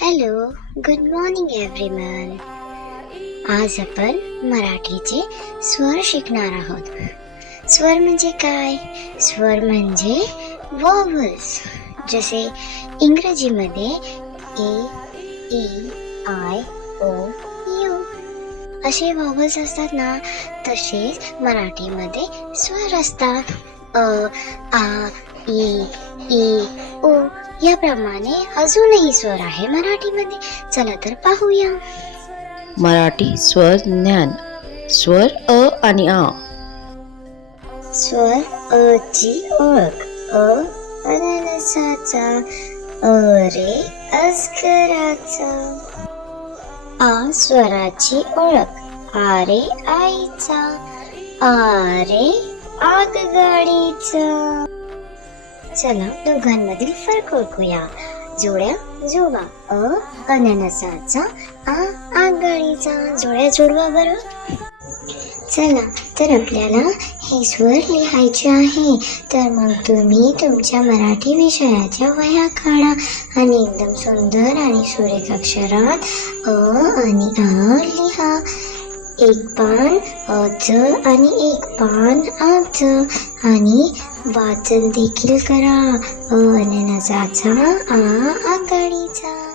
Hello, good morning everyone. आज आपण मराठीचे स्वर शिकणार आहोत. स्वर म्हणजे काय? स्वर म्हणजे व्हॉवल्स. जसे इंग्रजीमध्ये ए, ई, आय, ओ, यू असे व्हॉवल्स असतात ना, तसेच मराठीमध्ये स्वर असतात. अ, आ, ई, ओ याप्रमाणे अजूनही स्वर आहे मराठीमध्ये. चला तर पाहूया. मराठी स्वर ज्ञान. स्वर अ आणि आ. स्वर अ ची ओळख. अ अननसाचा, अ रे अस्कराचा. आ स्वराची ओळख. आ रे आईचा, आ रे आगगाडीचा. चला दोघांमधील फरक ओळखूया. जोड्या जोडा. अ अननसाचा, आ आगगाडीचा. जोड्या जोडवा बरं. चला तर आपल्याला हे स्वर लिहायचे आहे. तर मग तुम्ही तुमच्या मराठी विषयाच्या वह्या काढा आणि एकदम सुंदर आणि सुरेख अक्षरात अ आणि आ लिहा. एक पान अचं आणि एक पान आचं. आणि वाचन देखील करा. अननसाचा, आ आगगाडीचा.